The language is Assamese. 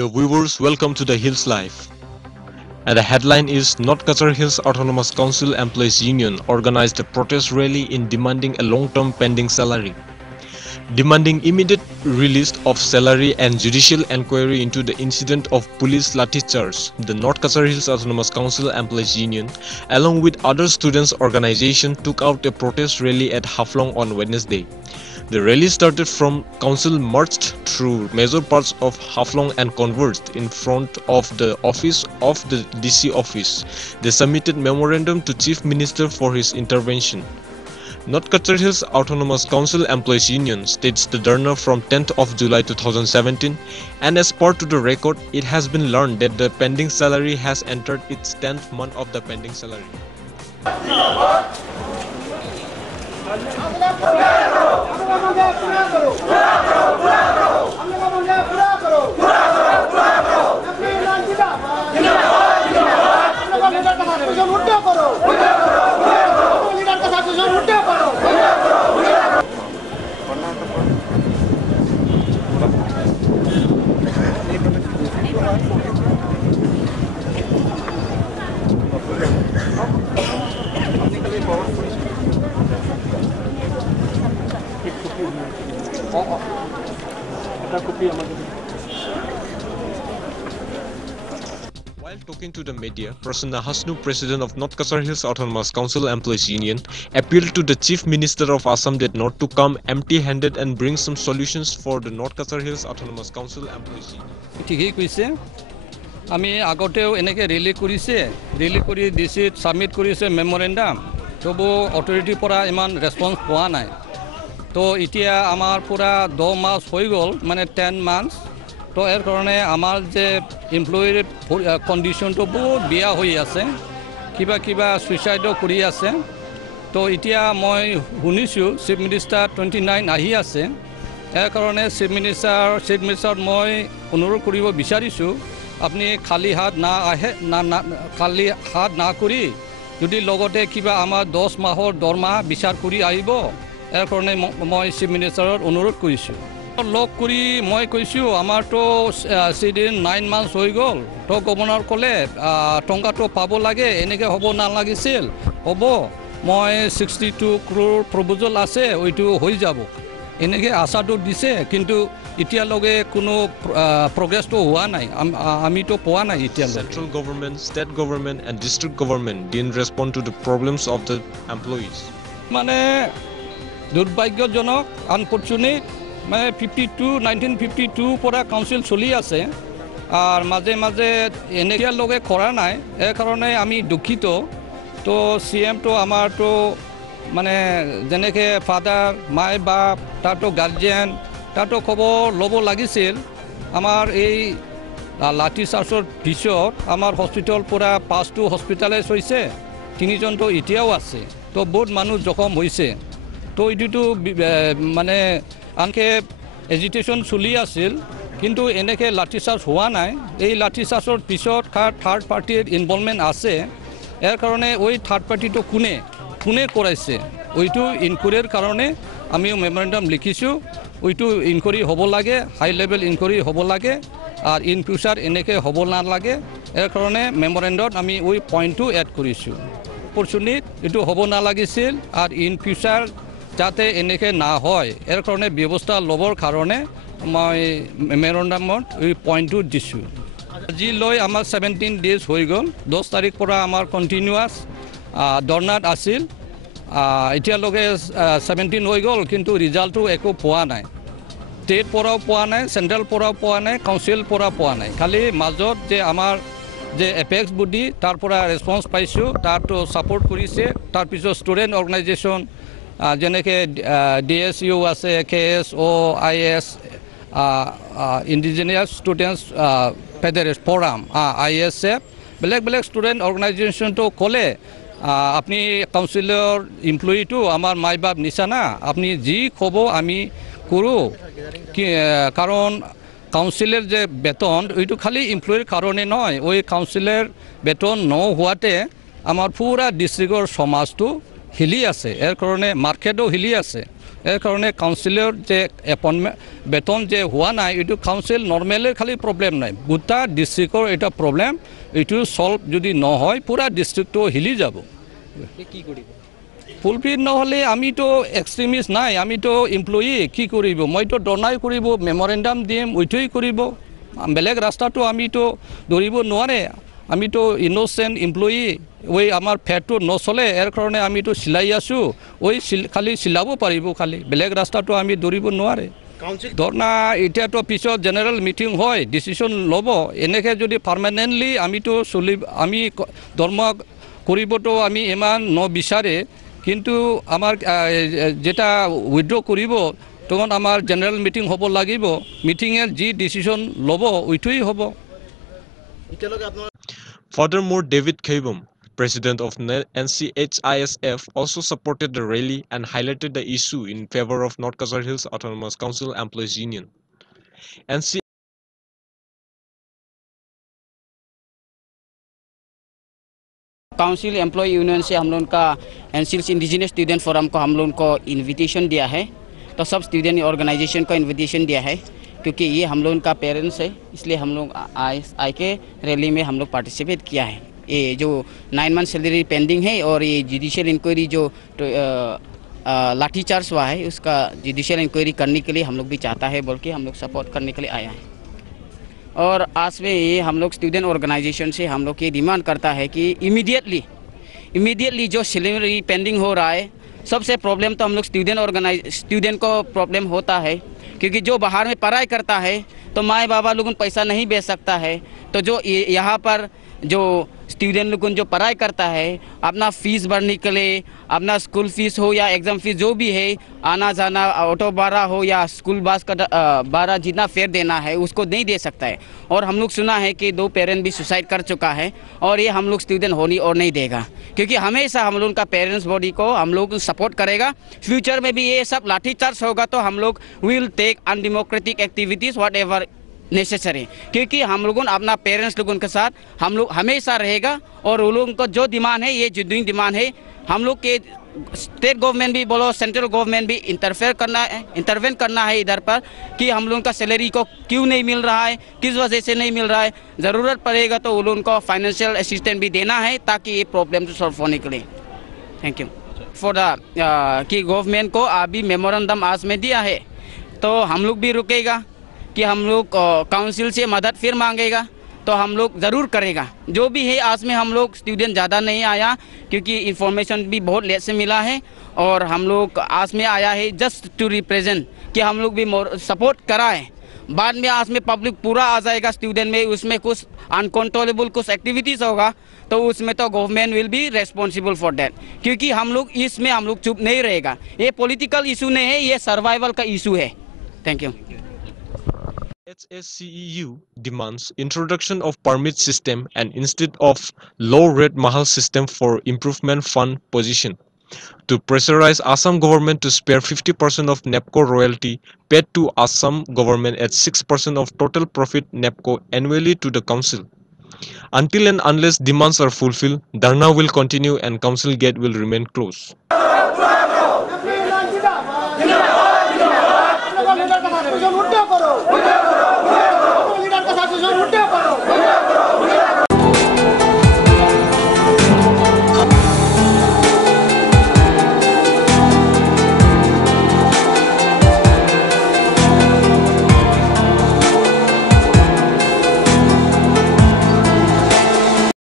Your viewers, welcome to the Hills Live. And the headline is North Kachar Hills Autonomous Council Employees Union organized a protest rally in demanding a long-term pending salary. Demanding immediate release of salary and judicial inquiry into the incident of police lathi charge, the North Kachar Hills Autonomous Council Employees Union, along with other students' organizations, took out a protest rally at Haflong on Wednesday. The rally started from council, marched through major parts of Haflong and converged in front of the office of the DC office. They submitted memorandum to Chief Minister for his intervention. North Kachar Hills Autonomous Council Employees Union states the Dharna from 10th of July 2017, and as per to the record, it has been learned that the pending salary has entered its 10th month of the pending salary. While talking to the media, Prasanna Hasnu, President of North Kachar Hills Autonomous Council Employees Union, appealed to the Chief Minister of Assam that not to come empty-handed and bring some solutions for the North Kachar Hills Autonomous Council Employees Union. ঠিকই কইছে আমি আগতেও এনেকে ৰেলি কৰি ডিসি সাবমিট কৰিছে মেমোৰেন্ডাম তবু অথৰিটিৰ পৰা ইমান ৰেসপন্স পোৱা নাই তো এতিয়া আমাৰ পুৰা 10 মাস হৈ গল মানে 10 মান্থস তো এর কারণে আমার যে এমপ্লয়ির কন্ডিশনটো বহুত বেয়া হৈ আছে কিবা সুইসাইডও কৰি আছে তো এতিয়া মই শুনিছো চিফ মিনিষ্টাৰ 29 আহি আছে এৰ কাৰণে চিফ মিনিষ্টাৰ মই অনুৰোধ কৰিব বিচাৰিছো আপনি খালি হাত না কৰি যদি লগতে কিবা আমাৰ 10 মাহৰ দৰমহা বিচাৰ কৰি আহিব এৰ কাৰণে মই চিফ মিনিষ্টাৰৰ অনুৰোধ কৰিছো লগ কৰি মই কৈছো আমাৰ তো সিদিন 9 মান্থস হৈ গল তো গভৰ্ণৰ কলে টংকাটো পাব লাগে এনেকে হ'ব না লাগিছিল হ'ব মই 62 crore প্ৰপোজাল আছে ওইটো হৈ যাব এনেকে আশাটো দিছে কিন্তু এতিয়া লগে কোনো progressটো হোৱা নাই আমি তো পোৱা নাই এতিয়া Central government, state government and district government didn't respond to the problems of the employees. মানে দুৰ্ভাগ্যজনক আনফৰচুনেট মানে 1952 পৰা কাউন্সিল চলি আছে আর মাঝে এনেকে লগে করা নাই এর কারণে আমি দুঃখিত তো সিএম তো আমার তো মানে যেনেকে ফাদার মাই বাপ তার তো গার্জিয়ান তার তো খবর লব লাগিছিল আমার এই লাঠি চার্জর পিছত আমার হসপিটাল পুরা 5টো হসপিটালাইজ হয়েছে 3জন তো এতিয়াও আছে তো বহুত মানুষ জখম হয়েছে তো এইটো মানে আনকে এজিটেশন চলি আছিল কিন্তু এনেকে লাঠিচাৰ্জ হোৱা নাই এই লাঠিচাৰ্জৰ পিছত থাৰ্ড পাৰ্টিৰ ইনভলভমেন্ট আছে এৰ কাৰণে ওই থাৰ্ড পাৰ্টিটো কোনে কৰাইছে ওইটো ইনকুয়ারির কারণে আমি মেমোরেন্ডাম লিখিছো ওইটো ইনকুয়ারি হ'ব লাগে হাই লেভেল ইনকুয়ারি হ'ব লাগে আর ইন ফিউচার এনেকে হ'ব না লাগে এর কারণে মেমোরেন্ডামত আমি ওই পয়েন্টটো এড কৰিছো অপৰচুনিটি এটো হ'ব না লাগিছিল আৰ ইন ফিউচাৰ যাতে এনেকে না হয় এৰ কাৰণে ব্যবস্থা লবৰ কাৰণে মই মেমোৰেন্ডামত ওই পয়েন্টটো দিছো আজি লৈ আমাৰ 17 ডেজ হৈ গল 10 তাৰিখ পৰা আমাৰ কন্টিনিউয়াস ধৰ্ণাত আছিল এতিয়া লগে 17 হৈ গল কিন্তু ৰিজাল্টটো একো পোৱা নাই স্টেট পৰাও পোৱা নাই সেন্ট্ৰাল পৰাও পোৱা নাই কাউন্সিল পৰা পোৱা নাই খালি মাজত যে আমাৰ যে এপেক্স বডি তাৰ পৰা ৰেসপন্স পাইছো তাৰটো সাপোৰ্ট কৰিছে তাৰ পিছত ষ্টুডেন্ট অৰ্গানাইজেশন যেনেকে ডিএসইউ আছে KSO IS indigenous students federation forum ISF বেলেগ স্টুডেন্ট অর্গানাইজেশন তো কলে আপনি কাউন্সিলর এমপ্লয়ি তো আমার মাই বাপ নিচানা আপনি যি কব আমি করু কারণ কাউন্সিলের যে বেতন ওইটো খালি এমপ্লয়ির কারণে নয় ওই কাউন্সিলের বেতন নহোৱাতে আমাৰ পুৰা ডিস্ট্ৰিক্টৰ সমাজটো হিলি আছে এৰ কাৰণে মাৰ্কেটও হিলি আছে এই কাৰণে কাউন্সিলৰ যে এপইণ্টমেণ্ট বেতন যে হোৱা নাই এইটো কাউন্সিল নৰ্মেলৰ খালি প্ৰব্লেম নাই গোটা ডিষ্ট্ৰিক্টৰ এটা প্ৰব্লেম এইটো সলভ যদি নহয় পুৰা ডিষ্ট্ৰিক্টটো হিলি যাব কি কৰিব ফুলফিল নহ'লে আমিতো এক্সট্ৰিমিষ্ট নাই আমিতো এমপ্লয়ি কি কৰিব মইতো ডনাই কৰিব মেমৰেণ্ডাম দিম উইথই কৰিব বেলেগ ৰাস্তাটো আমিতো ধৰিব নোৱাৰে আমিতো ইনোচেণ্ট এমপ্লয়ি ওই আমাৰ ফেটটো নচলে ইয়াৰ কাৰণে আমিতো চিলাই আছোঁ ওই খালি চিলাব পাৰিব খালি বেলেগ ৰাস্তাটো আমি ধৰিব নোৱাৰে ধৰ্ণা এতিয়াতো পিছত জেনেৰেল মিটিং হয় ডিচিশ্যন ল'ব এনেকৈ যদি পাৰ্মানেণ্টলি আমিতো আমি ধৰ্ম কৰিবতো আমি ইমান নবিচাৰে কিন্তু আমাৰ যেটা উইথড্ৰ কৰিব তখন আমাৰ জেনেৰেল মিটিং হ'ব লাগিব মিটিঙে যি ডিচিশ্যন ল'ব উইথই হ'ব Furthermore, David Khaibum, president of NCHISF, also supported the rally and highlighted the issue in favor of North Kazar Hills Autonomous Council Employees Union. NC council employ union से हम लोग का एनसीएल इंडिजिनस स्टूडेंट फोरम को हम लोग को इनविटेशन दिया है तो सब स्टूडेंट ऑर्गेनाइजेशन को इनविटेशन दिया है क्योंकि ये हम लोग का पेरेंट्स है इसलिए हम लोग आए के रैली में हम लोग पार्टिसिपेट किया है ये जो 9 मंथ सैलरी पेंडिंग है और ये जुडिशियल इंक्वायरी जो लाठीचार्ज हुआ है उसका जुडिशियल इंक्वायरी करने के लिए हम लोग भी चाहता है बोल के हम लोग सपोर्ट करने के लिए आया है और आज में ये हम लोग स्टूडेंट ऑर्गेनाइजेशन से हम लोग ये डिमांड करता है कि इमीडिएटली जो सैलरी पेंडिंग हो रहा है सबसे प्रॉब्लम तो हम लोग स्टूडेंट को प्रॉब्लम होता है क्योंकि जो बाहर में पढ़ाई करता है तो माँ बाबा लोगों पैसा नहीं भेज सकता है तो जो यहाँ पर जो स्टूडेंट लोगों जो पढ़ाई करता है अपना फीस भरने के लिए अपना स्कूल फीस हो या एग्ज़ाम फीस जो भी है आना जाना ऑटो भाड़ा हो या स्कूल बस का भाड़ा जितना फेयर देना है उसको नहीं दे सकता है और हम लोग सुना है कि 2 पेरेंट भी सुसाइड कर चुका है और ये हम लोग स्टूडेंट होने और नहीं देगा क्योंकि हमेशा हम लोग का पेरेंट्स बॉडी को हम लोग सपोर्ट करेगा फ्यूचर में भी ये सब लाठीचार्ज होगा तो हम लोग will take undemocratic activities whatever necessary क्योंकि हम लोगों अपना पेरेंट्स लोगों के साथ हम लोग हमेशा रहेगा और उन लोगों को जो डिमांड है ये जेन्युइन डिमांड है हम लोग के स्टेट गवर्नमेंट भी बोलो सेंट्रल गवर्नमेंट भी इंटरवेन करना है इधर पर कि हम लोगों का सैलरी को क्यों नहीं मिल रहा है किस वजह से नहीं मिल रहा है ज़रूरत पड़ेगा तो उन लोगों को फाइनेंशियल असिस्टेंस भी देना है ताकि ये प्रॉब्लम सॉल्व होने के लिए थैंक यू फॉर द कि गवर्नमेंट को अभी मेमोरेंडम आज में दिया है तो हम लोग भी रुकेगा कि हम लोग काउंसिल से मदद फिर मांगेगा तो हम लोग ज़रूर करेगा जो भी है आज में हम लोग स्टूडेंट ज़्यादा नहीं आया क्योंकि इन्फॉर्मेशन भी बहुत लेट से मिला है और हम लोग आज में आया है जस्ट टू रिप्रेजेंट कि हम लोग भी सपोर्ट कराएं बाद में आज में पब्लिक पूरा आ जाएगा स्टूडेंट में उसमें कुछ अनकंट्रोलेबल कुछ एक्टिविटीज़ होगा तो उसमें तो government will be responsible for that क्योंकि हम लोग इसमें हम लोग चुप नहीं रहेगा ये पॉलिटिकल इशू नहीं है ये सर्वाइवल का इशू है thank you HSCEU demands introduction of permit system and instead of low rate mahal system for improvement fund position to pressurize Assam government to spare 50% of NEPCO royalty paid to Assam government at 6% of total profit NEPCO annually to the council. Until and unless demands are fulfilled, Dharna will continue and council gate will remain closed.